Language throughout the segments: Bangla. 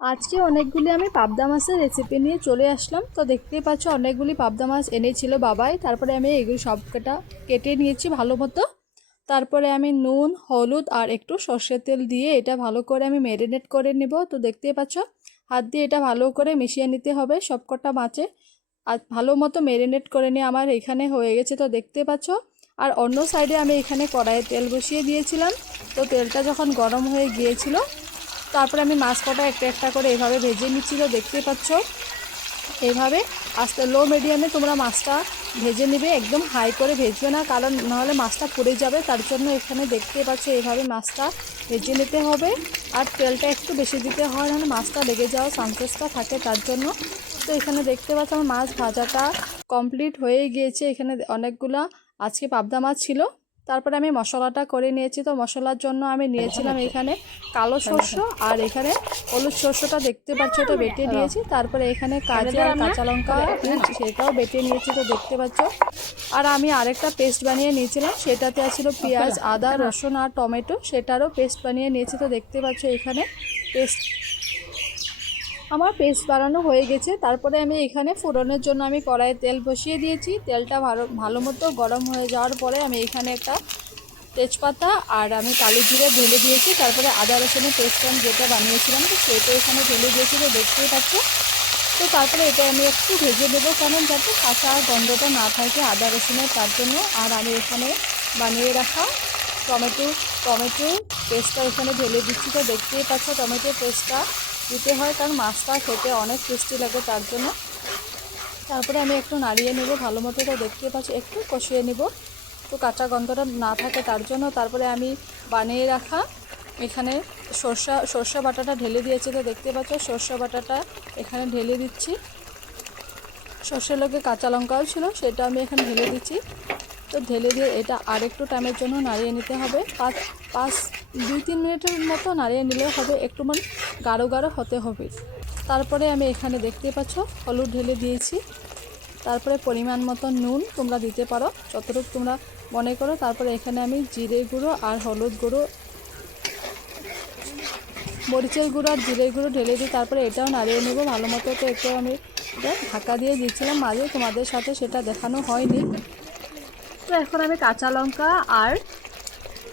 আজকে অনেকগুলি আমি পাবদা মাছের রেসিপি নিয়ে চলে আসলাম। তো দেখতেই পাচ্ছ অনেকগুলি পাবদা মাছ এনেছিল বাবাই। তারপরে আমি এগুলি সবকটা কেটে নিয়েছি ভালো মতো। তারপরে আমি নুন, হলুদ আর একটু সর্ষের তেল দিয়ে এটা ভালো করে আমি ম্যারিনেট করে নেব। তো দেখতেই পাচ্ছ হাত দিয়ে এটা ভালো করে মিশিয়ে নিতে হবে সবকটা মাছে। আর ভালো মতো ম্যারিনেট করে নিয়ে আমার এখানে হয়ে গেছে, তো দেখতে পাচ্ছ। আর অন্য সাইডে আমি এখানে কড়াইয়ে তেল বসিয়ে দিয়েছিলাম। তো তেলটা যখন গরম হয়ে গিয়েছিল, তারপরে আমি মাছ কটা একটা একটা করে এভাবে ভেজে নিচ্ছিল, দেখতে পাচ্ছ। এইভাবে আস্তে লো মিডিয়ামে তোমরা মাছটা ভেজে নেবে, একদম হাই করে ভেজবে না, কারণ নাহলে মাছটা পুড়ে যাবে। তার জন্য এখানে দেখতে পাচ্ছ এইভাবে মাছটা ভেজে নিতে হবে। আর তেলটা একটু বেশি দিতে হয়, নাহলে মাছটা লেগে যাওয়ার চান্সেসটা থাকে, তার জন্য। তো এখানে দেখতে পাচ্ছ আমার মাছ ভাজাটা কমপ্লিট হয়ে গিয়েছে। এখানে অনেকগুলা আজকে পাবদা মাছ ছিল। তারপরে আমি মশলাটা করে নিয়েছি। তো মশলার জন্য আমি নিয়েছিলাম এখানে কালো সর্ষে আর এখানে হলুদ সর্ষেটা দেখতে পাচ্ছ, এটা বেটে নিয়েছি। তারপরে এখানে কাজু আর কাঁচা লঙ্কা নিয়েছি, সেটাও বেটে নিয়েছি, তো দেখতে পাচ্ছ। আর আমি আরেকটা পেস্ট বানিয়ে নিয়েছিলাম, সেটাতে ছিল পেঁয়াজ, আদা, রসুন আর টমেটো, সেটারও পেস্ট বানিয়ে নিয়েছি। তো দেখতে পাচ্ছ এখানে পেস্ট আমার পেস্ট বানানো হয়ে গেছে। তারপরে আমি এখানে ফোড়নের জন্য আমি কড়াইয়ে তেল বসিয়ে দিয়েছি। তেলটা ভালো মতো গরম হয়ে যাওয়ার পরে আমি এখানে একটা তেজপাতা আর আমি কালো জিরে ঢেলে দিয়েছি। তারপরে আদা রসুনের পেস্ট আমি যেটা বানিয়েছিলাম, তো সেটা এখানে ঢেলে দিয়েছি, তো দেখতেই পাচ্ছ। তো তারপরে এটা আমি একটু ভেজে দেবো, কারণ যাতে কাঁচা গন্ধটা না থাকে আদা রসুনের, তার জন্য। আর আমি এখানে বানিয়ে রাখা টমেটো পেস্টটা এখানে ঢেলে দিচ্ছি। তো দেখতেই পাচ্ছ টমেটো পেস্টটা দিতে হয়, কারণ মাছটা খেতে অনেক টেস্টি লাগে, তার জন্য। তারপরে আমি একটু নাড়িয়ে নেব ভালো মতো। তো দেখতে পাচ্ছি একটু কষিয়ে নেব, তো কাঁচা গন্ধটা না থাকে, তার জন্য। তারপরে আমি বানিয়ে রাখা এখানে সর্ষে বাটাটা ঢেলে দিয়েছি। তো দেখতে পাচ্ছ সর্ষে বাটাটা এখানে ঢেলে দিচ্ছি। সর্ষের লগে কাঁচা লঙ্কাও ছিল, সেটা আমি এখানে ঢেলে দিচ্ছি। তো ঢেলে দিয়ে এটা আরেকটু টাইমের জন্য নাড়িয়ে নিতে হবে। 2-3 মিনিটের মতো নাড়িয়ে নিলেও হবে, একটু মানে গাঢ় গাঢ় হতে হবে। তারপরে আমি এখানে দেখতে পাচ্ছ হলুদ ঢেলে দিয়েছি। তারপরে পরিমাণ মতো নুন তোমরা দিতে পারো যতটুকু তোমরা মনে করো। তারপরে এখানে আমি জিরে গুঁড়ো আর হলুদ গুঁড়ো, মরিচের গুঁড়ো আর জিরের গুঁড়ো ঢেলে দিই। তারপরে এটাও নাড়িয়ে নেব ভালো মতো। তো এটাও আমি ঢাকা দিয়ে দিচ্ছিলাম মাঝে, তোমাদের সাথে সেটা দেখানো হয়নি। তো এখন আমি কাঁচা লঙ্কা আর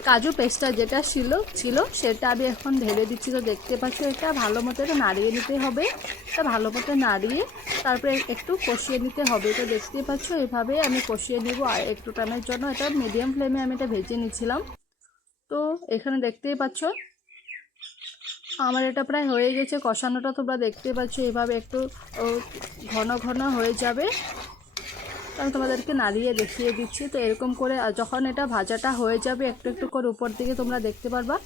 কাজু পেস্টটা যেটা ছিল সেটা আমি এখন ঢেলে দিচ্ছি। তো দেখতে পাচ্ছ এটা ভালো মতো এটা নাড়িয়ে নিতে হবে। এটা ভালো মতো নাড়িয়ে তারপরে একটু কষিয়ে নিতে হবে। তো দেখতে পাচ্ছ এভাবে আমি কষিয়ে নেব আর একটু টাইমের জন্য। এটা মিডিয়াম ফ্লেমে আমি এটা ভেজে নিচ্ছিলাম। তো এখানে দেখতেই পাচ্ছ আমার এটা প্রায় হয়ে গেছে কষানোটা। তোমরা দেখতে পাচ্ছ এভাবে একটু ঘন ঘন হয়ে যাবে। আমি তোমাদেরকে নাড়িয়ে দেখিয়ে দিচ্ছি। তো এরকম করে যখন এটা ভাজাটা হয়ে যাবে, একটু একটু করে উপর দিকে তোমরা দেখতে পারবা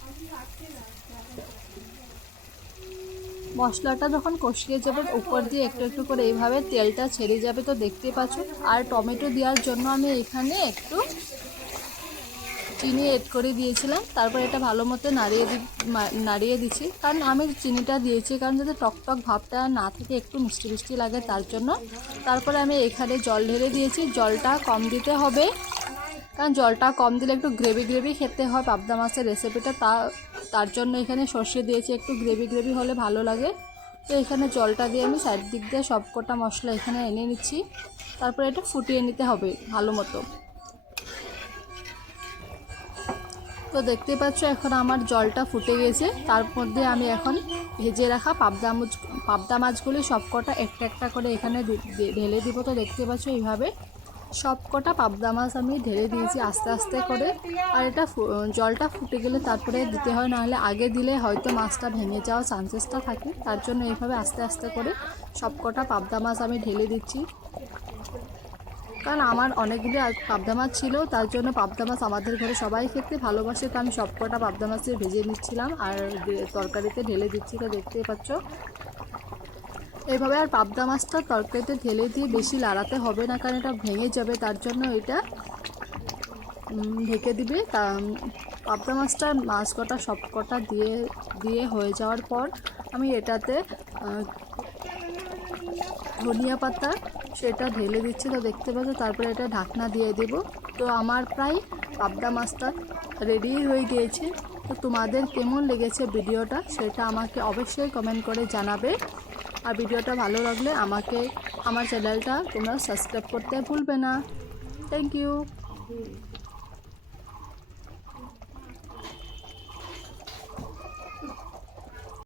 মশলাটা যখন কষিয়ে যাবে, উপর দিয়ে একটু একটু করে এইভাবে তেলটা ছেড়ে যাবে। তো দেখতে পাচ্ছ। আর টমেটো দেওয়ার জন্য আমি এখানে একটু চিনি এড করে দিয়েছিলাম। তারপর এটা ভালো মতো নাড়িয়ে দিচ্ছি, কারণ আমি চিনিটা দিয়েছি কারণ যাতে টকটক ভাবটা না থাকে, একটু মিষ্টি মিষ্টি লাগে, তার জন্য। তারপরে আমি এখানে জল ঢেলে দিয়েছি। জলটা কম দিতে হবে, কারণ জলটা কম দিলে একটু গ্রেভি গ্রেভি খেতে হয় পাবদা মাছের রেসিপিটা, তার জন্য এখানে সর্ষে দিয়েছি, একটু গ্রেভি গ্রেভি হলে ভালো লাগে। তো এখানে জলটা দিয়ে আমি সাইড দিক দিয়ে সবকটা মশলা এখানে এনে নিচ্ছি। তারপরে এটা ফুটিয়ে নিতে হবে ভালো মতো। তো দেখতে পাচ্ছ এখন আমার জলটা ফুটে গেছে। তার মধ্যে আমি এখন ভেজে রাখা পাবদা মাছগুলি সবকটা একটা একটা করে এখানে ঢেলে দিব। তো দেখতে পাচ্ছ এইভাবে সবকটা পাবদা মাছ আমি ঢেলে দিয়েছি আস্তে আস্তে করে। আর এটা জলটা ফুটে গেলে তারপরে দিতে হয়, নাহলে আগে দিলে হয়তো মাছটা ভেঙে যাওয়ার চান্সেসটা থাকে, তার জন্য এইভাবে আস্তে আস্তে করে সবকটা পাবদা মাছ আমি ঢেলে দিচ্ছি। কারণ আমার অনেকগুলি পাবদা মাছ ছিল, তার জন্য পাবদা মাছ আমাদের ঘরে সবাই খেতে ভালোবাসে। তো আমি সবকটা পাবদা মাছ ভেজে নিচ্ছিলাম আর তরকারিতে ঢেলে দিচ্ছি। তো দেখতেই পাচ্ছ এইভাবে। আর পাবদা মাছটা তরকারিতে ঢেলে দিয়ে বেশি লাড়াতে হবে না, কারণ এটা ভেঙে যাবে, তার জন্য এটা ঢেকে দিবে। পাবদা মাছ কটা সবকটা দিয়ে হয়ে যাওয়ার পর আমি এটাতে ধনিয়া পাতা সেটা ঢেলে দিচ্ছি। তো দেখতে পাচ্ছ। তারপরে এটা ঢাকনা দিয়ে দেব। তো আমার প্রায় পাবদা মাছটা রেডি হয়ে গিয়েছে। তো তোমাদের কেমন লেগেছে ভিডিওটা সেটা আমাকে অবশ্যই কমেন্ট করে জানাবে। আর ভিডিওটা ভালো লাগলে আমার চ্যানেলটা তোমরা সাবস্ক্রাইব করতে ভুলবে না। Thank you.